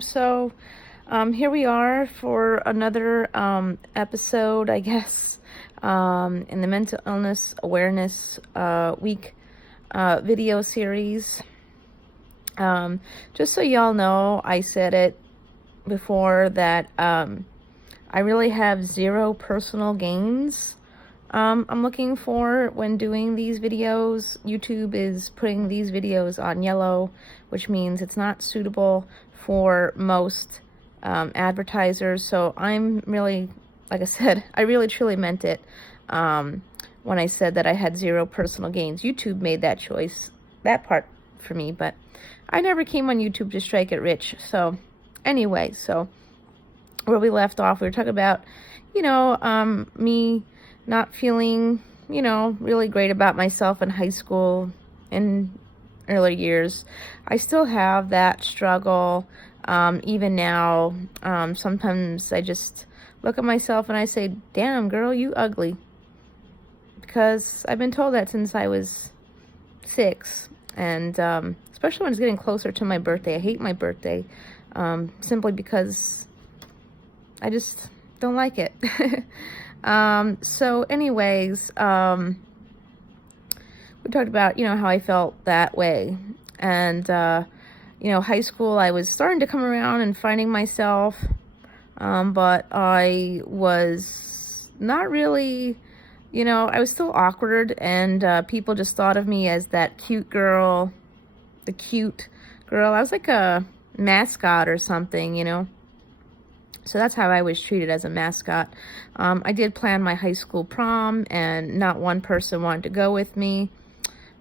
So here we are for another episode, I guess, in the Mental Illness Awareness Week video series. Just so y'all know, I said it before that I really have zero personal gains I'm looking for when doing these videos. YouTube is putting these videos on yellow, which means it's not suitable for most advertisers. So I'm really, like I said, I really truly meant it when I said that I had zero personal gains. YouTube made that choice, that part for me, but I never came on YouTube to strike it rich. So anyway, so where we left off, we were talking about, me not feeling, really great about myself in high school and early years. I still have that struggle even now. Sometimes I just look at myself and I say, damn girl, you ugly. Because I've been told that since I was 6. And especially when it's getting closer to my birthday. I hate my birthday simply because I just don't like it. So anyways, we talked about, how I felt that way. And, high school, I was starting to come around and finding myself, but I was not really, I was still awkward, and people just thought of me as that cute girl, the cute girl. I was like a mascot or something, So that's how I was treated, as a mascot. I did plan my high school prom, and not one person wanted to go with me.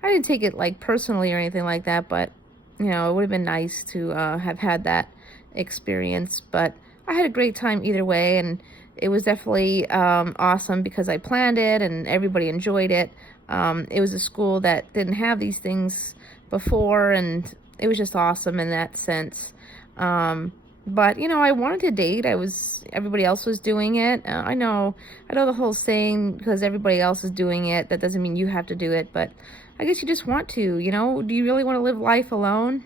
I didn't take it like personally or anything like that, but it would have been nice to have had that experience. But I had a great time either way, and it was definitely awesome because I planned it and everybody enjoyed it. It was a school that didn't have these things before, and it was just awesome in that sense. But, I wanted to date. Everybody else was doing it. I know the whole saying, because everybody else is doing it, that doesn't mean you have to do it. But I guess you just want to, Do you really want to live life alone?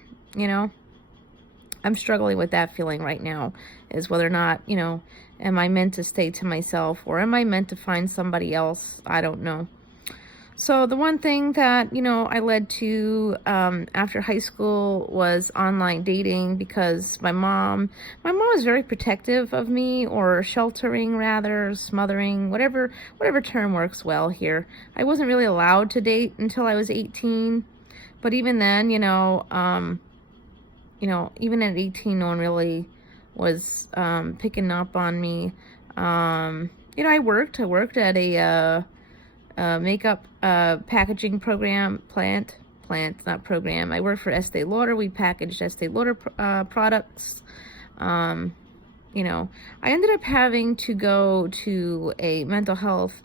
I'm struggling with that feeling right now, is whether or not, am I meant to stay to myself, or am I meant to find somebody else? I don't know. So the one thing that, I led to after high school was online dating, because my mom was very protective of me, or sheltering rather, smothering, whatever term works well here. I wasn't really allowed to date until I was 18, but even then, even at 18, no one really was picking up on me. I worked at a makeup packaging plant, not program. I worked for Estee Lauder. We packaged Estee Lauder products. I ended up having to go to a mental health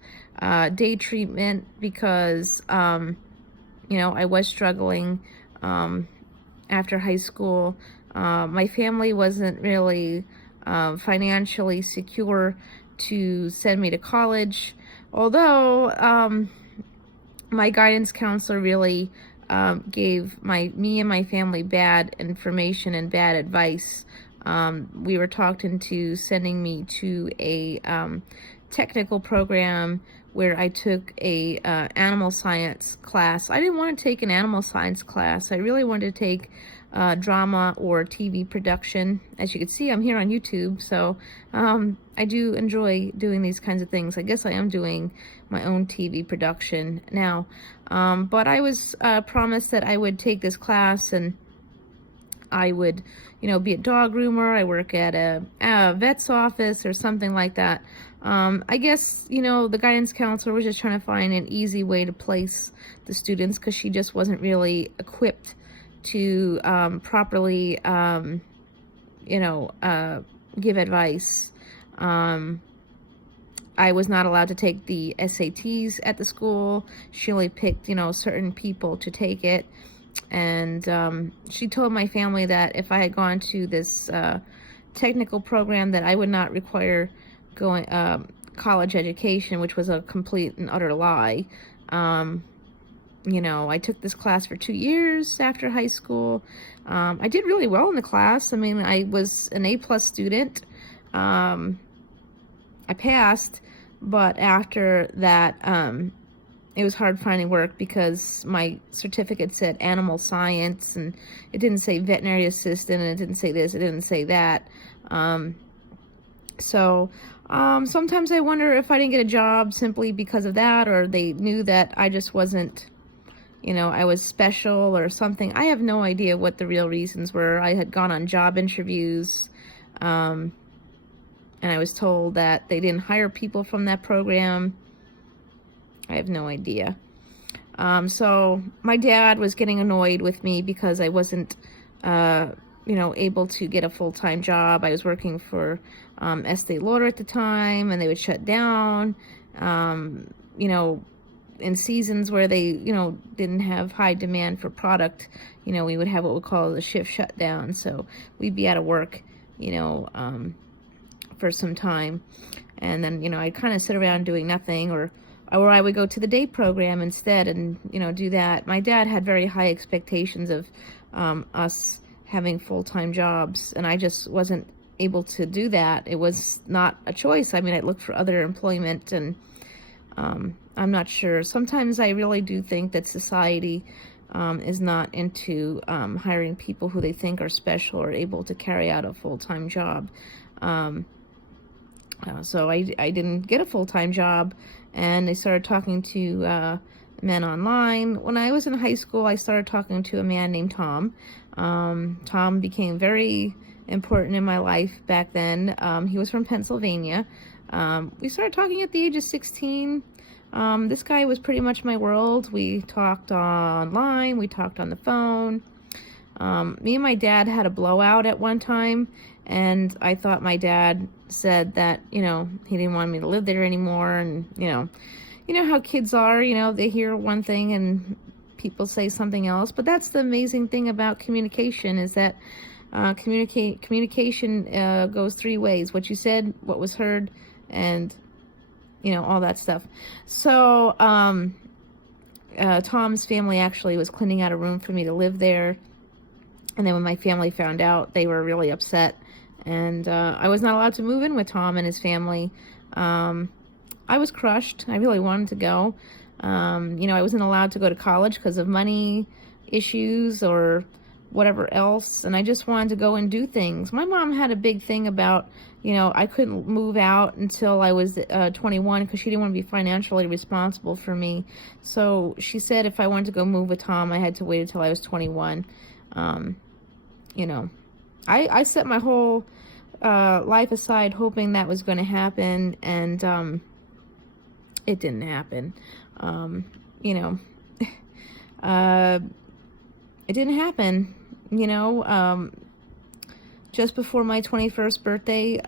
day treatment because, I was struggling after high school. My family wasn't really financially secure to send me to college. Although my guidance counselor really gave me and my family bad information and bad advice. We were talked into sending me to a technical program where I took a animal science class. I didn't want to take an animal science class. I really wanted to take drama or TV production. As you can see, I'm here on YouTube, so I do enjoy doing these kinds of things. I guess I am doing my own TV production now, but I was promised that I would take this class and I would, be a dog groomer. I work at a vet's office or something like that. I guess, the guidance counselor was just trying to find an easy way to place the students, because she just wasn't really equipped to properly, give advice. I was not allowed to take the SATs at the school. She only picked, certain people to take it. And she told my family that if I had gone to this technical program, that I would not require college education, which was a complete and utter lie. You know, I took this class for 2 years after high school. I did really well in the class. I mean, I was an A+ student. I passed, but after that, it was hard finding work because my certificate said animal science, and it didn't say veterinary assistant, and it didn't say this, it didn't say that. Sometimes I wonder if I didn't get a job simply because of that, or they knew that I just wasn't, you know, I was special or something. I have no idea what the real reasons were. I had gone on job interviews, and I was told that they didn't hire people from that program. I have no idea. So my dad was getting annoyed with me because I wasn't, you know, able to get a full-time job. I was working for Estee Lauder at the time, and they would shut down, you know, in seasons where they, you know, didn't have high demand for product. You know, we would have what we call the shift shutdown. So we'd be out of work, you know, for some time. And then, you know, I'd kind of sit around doing nothing, or I would go to the day program instead and, you know, do that. My dad had very high expectations of us having full-time jobs, and I just wasn't able to do that. It was not a choice. I mean, I looked for other employment, and I'm not sure. Sometimes I really do think that society is not into hiring people who they think are special or able to carry out a full-time job. So I didn't get a full-time job, and I started talking to men online. When I was in high school, I started talking to a man named Tom. Tom became very important in my life back then. He was from Pennsylvania. We started talking at the age of 16. This guy was pretty much my world. We talked online, we talked on the phone. Me and my dad had a blowout at one time, and I thought my dad said that, you know, he didn't want me to live there anymore, and, you know how kids are, you know, they hear one thing and people say something else. But that's the amazing thing about communication, is that communication goes 3 ways: what you said, what was heard, and, you know, all that stuff. So Tom's family actually was cleaning out a room for me to live there. And then when my family found out, they were really upset. And I was not allowed to move in with Tom and his family. I was crushed. I really wanted to go. You know, I wasn't allowed to go to college because of money issues or whatever else. And I just wanted to go and do things. My mom had a big thing about, you know, I couldn't move out until I was 21 because she didn't want to be financially responsible for me. So she said if I wanted to go move with Tom, I had to wait until I was 21. You know, I set my whole life aside hoping that was going to happen, and it didn't happen. You know, it didn't happen. You know, just before my 21st birthday,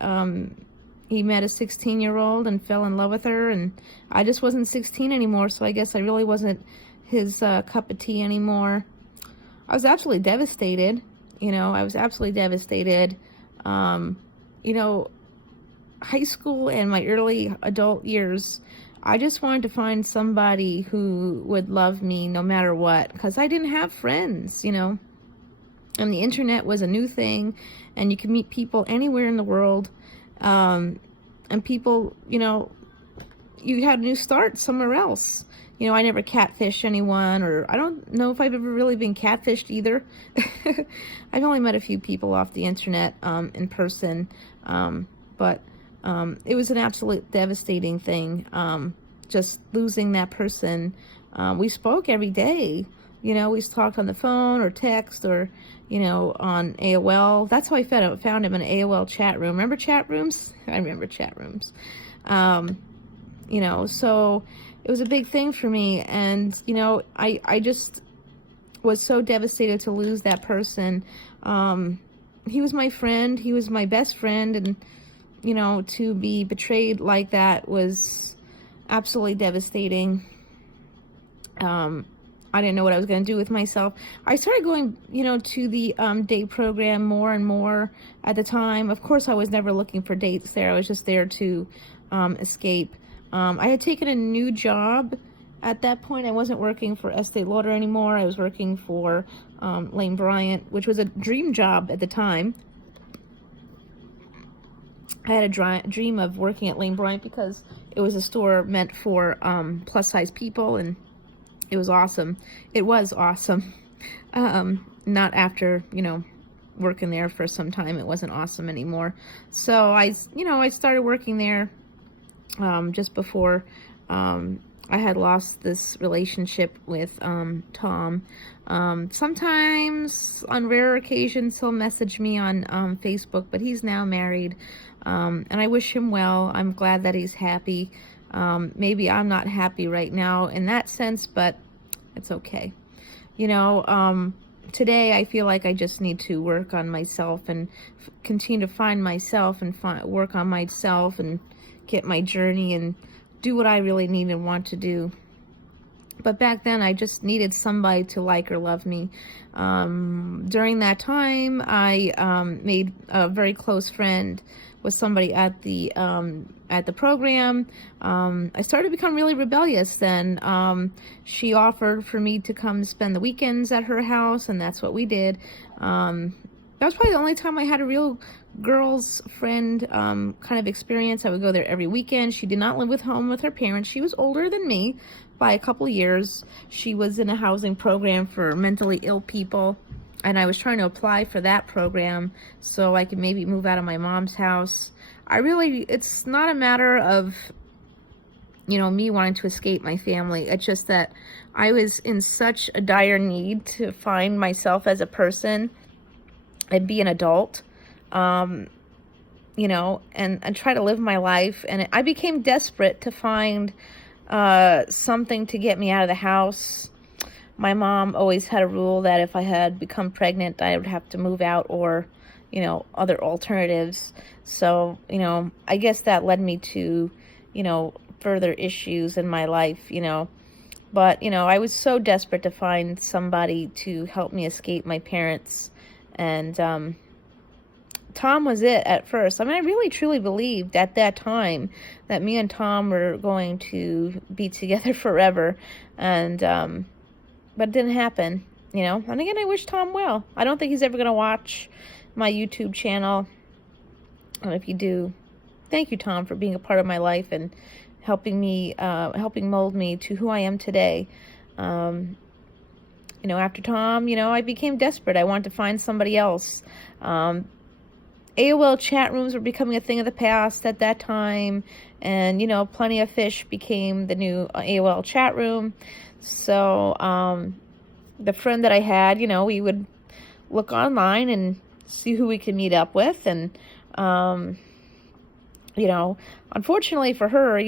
he met a 16-year-old and fell in love with her, and I just wasn't 16 anymore, so I guess I really wasn't his cup of tea anymore. I was absolutely devastated. You know, I was absolutely devastated. You know, high school and my early adult years, I just wanted to find somebody who would love me no matter what, because I didn't have friends, you know. And the internet was a new thing, and you could meet people anywhere in the world. And people, you know, you had a new start somewhere else. You know, I never catfished anyone, or I don't know if I've ever really been catfished either. I've only met a few people off the internet in person, but it was an absolute devastating thing, just losing that person. We spoke every day. You know, we talked on the phone or text or, you know, on AOL. That's how I found him in an AOL chat room. Remember chat rooms? I remember chat rooms. You know, so it was a big thing for me, and, you know, I just was so devastated to lose that person. He was my friend, he was my best friend, and, you know, to be betrayed like that was absolutely devastating. I didn't know what I was going to do with myself. I started going, you know, to the date program more and more at the time. Of course, I was never looking for dates there. I was just there to escape. I had taken a new job At that point, I wasn't working for Estee Lauder anymore. I was working for Lane Bryant, which was a dream job at the time. I had a dream of working at Lane Bryant because it was a store meant for plus-size people, and it was awesome. It was awesome. Not after, working there for some time, it wasn't awesome anymore. So I started working there just before I had lost this relationship with Tom. Sometimes, on rare occasions, he'll message me on Facebook, but he's now married, and I wish him well. I'm glad that he's happy. Maybe I'm not happy right now in that sense, but it's okay. Today I feel like I just need to work on myself and continue to find myself and work on myself and get my journey and do what I really need and want to do. But back then, I just needed somebody to like or love me. During that time, I made a very close friend with somebody at the program. I started to become really rebellious then. She offered for me to come spend the weekends at her house, and that's what we did. That was probably the only time I had a real girl's friend kind of experience. I would go there every weekend. She did not live with home with her parents. She was older than me by a couple years. She was in a housing program for mentally ill people, and I was trying to apply for that program so I could maybe move out of my mom's house. It's not a matter of, me wanting to escape my family. It's just that I was in such a dire need to find myself as a person and be an adult, and try to live my life. And I became desperate to find something to get me out of the house. My mom always had a rule that if I had become pregnant, I would have to move out or, other alternatives. So, I guess that led me to, further issues in my life, But, I was so desperate to find somebody to help me escape my parents. And Tom was it at first. I mean, I really truly believed at that time that me and Tom were going to be together forever. And but it didn't happen, And again, I wish Tom well. I don't think he's ever going to watch my YouTube channel. And if you do, thank you, Tom, for being a part of my life and helping mold me to who I am today. After Tom, I became desperate. I wanted to find somebody else. AOL chat rooms were becoming a thing of the past at that time. And, Plenty of Fish became the new AOL chat room. So, the friend that I had, we would look online and see who we could meet up with. And, unfortunately for her,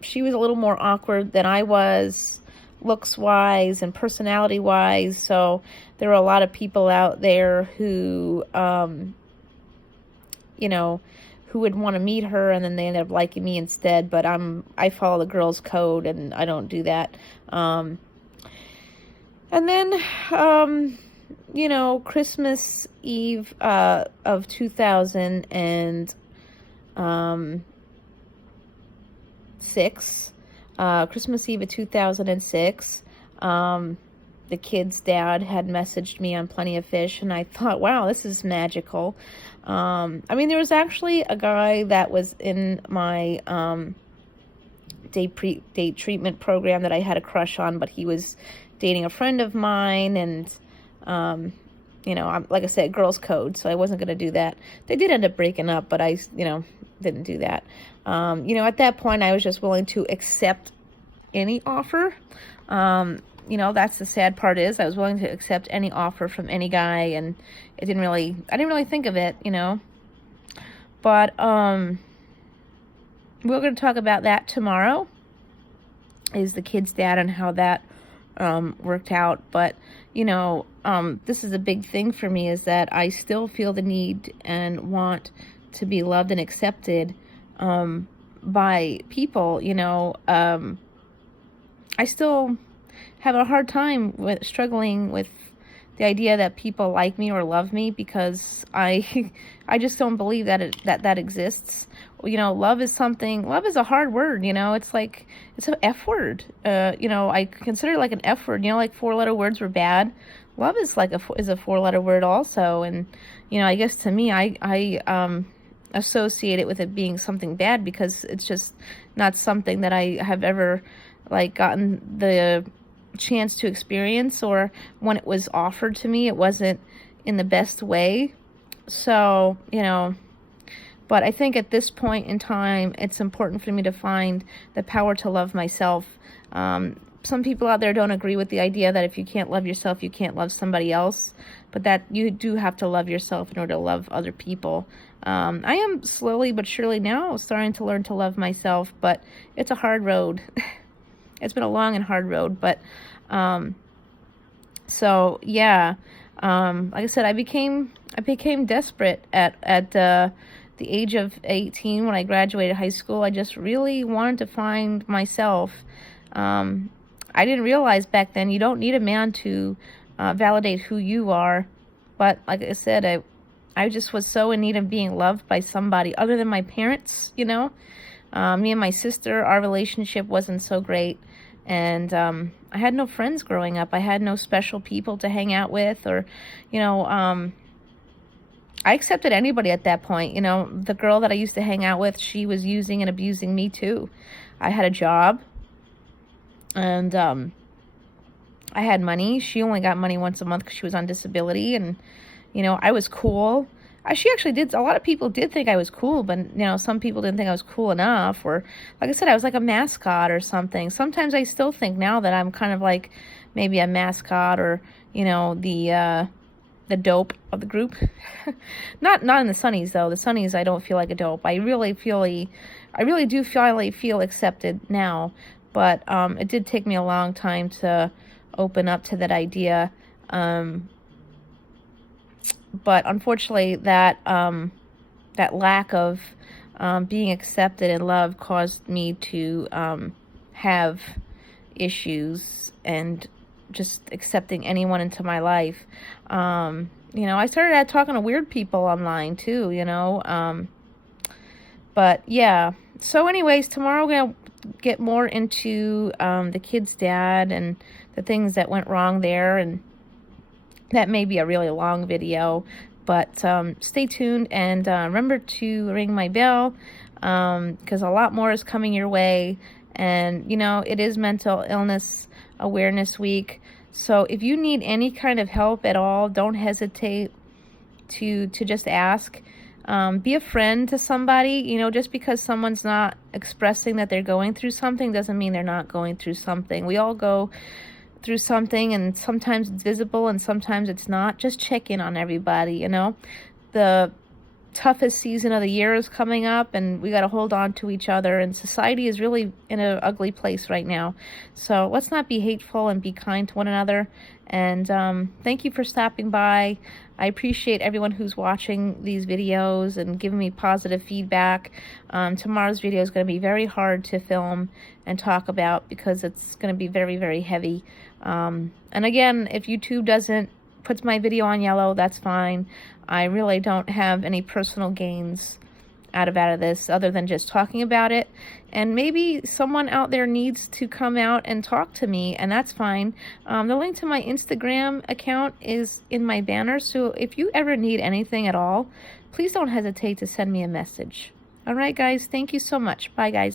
she was a little more awkward than I was, looks-wise and personality-wise. So there were a lot of people out there who, who would want to meet her, and then they ended up liking me instead. But I follow the girls' code, and I don't do that. And then, Christmas Eve of 2006. Christmas Eve of 2006, the kid's dad had messaged me on Plenty of Fish, and I thought, wow, this is magical. There was actually a guy that was in my date treatment program that I had a crush on, but he was dating a friend of mine, and I'm, like I said, girls' code, so I wasn't going to do that. They did end up breaking up, but I, didn't do that. At that point, I was just willing to accept any offer. That's the sad part is I was willing to accept any offer from any guy, and I didn't really think of it, But, we're going to talk about that tomorrow, is the kid's dad and how that worked out. But, this is a big thing for me, is that I still feel the need and want to be loved and accepted by people. I still have a hard time struggling with the idea that people like me or love me, because I I just don't believe that that exists. You know, love is a hard word, you know. It's like, it's an F word. You know, I consider it like an F word. You know, like 4-letter words were bad. Love is like a 4-letter word also. And, you know, I guess to me, I associate it with it being something bad, because it's just not something that I have ever, like, gotten the chance to experience, or when it was offered to me, it wasn't in the best way. So, you know, but I think at this point in time, it's important for me to find the power to love myself. Some people out there don't agree with the idea that if you can't love yourself, you can't love somebody else, but that you do have to love yourself in order to love other people. I am slowly but surely now starting to learn to love myself, but it's a hard road. It's been a long and hard road, but so yeah, like I said, I became desperate at the age of 18 when I graduated high school. I just really wanted to find myself. I didn't realize back then you don't need a man to validate who you are, but like I said, I just was so in need of being loved by somebody other than my parents, you know. Me and my sister, our relationship wasn't so great, and I had no friends growing up. I had no special people to hang out with, or, you know, I accepted anybody at that point. You know, the girl that I used to hang out with, she was using and abusing me too. I had a job, and I had money. She only got money once a month because she was on disability, and, you know, I was cool. She actually did, a lot of people did think I was cool, but, you know, some people didn't think I was cool enough, or, like I said, I was like a mascot or something. Sometimes I still think now that I'm kind of like maybe a mascot, or, you know, the dope of the group. not in the Sunnies, though. The Sunnies, I don't feel like a dope. I really do feel accepted now, but it did take me a long time to open up to that idea. But unfortunately, that lack of being accepted and loved caused me to have issues and just accepting anyone into my life. You know, I started talking to weird people online too, you know. But yeah. So anyways, tomorrow we're going to get more into the kid's dad and the things that went wrong there, and that may be a really long video, but stay tuned, and remember to ring my bell, because a lot more is coming your way. And, you know, it is Mental Illness Awareness Week, so if you need any kind of help at all, don't hesitate to just ask. Be a friend to somebody. You know, just because someone's not expressing that they're going through something doesn't mean they're not going through something. We all go through something, and sometimes it's visible and sometimes it's not. Just check in on everybody, you know. The toughest season of the year is coming up, and we got to hold on to each other, and society is really in an ugly place right now. So let's not be hateful and be kind to one another. And thank you for stopping by. I appreciate everyone who's watching these videos and giving me positive feedback. Tomorrow's video is going to be very hard to film and talk about, because it's going to be very, very heavy. And again, if YouTube puts my video on yellow, that's fine. I really don't have any personal gains out of this, other than just talking about it. And maybe someone out there needs to come out and talk to me, and that's fine. The link to my Instagram account is in my banner, so if you ever need anything at all, please don't hesitate to send me a message. All right, guys, thank you so much. Bye, guys.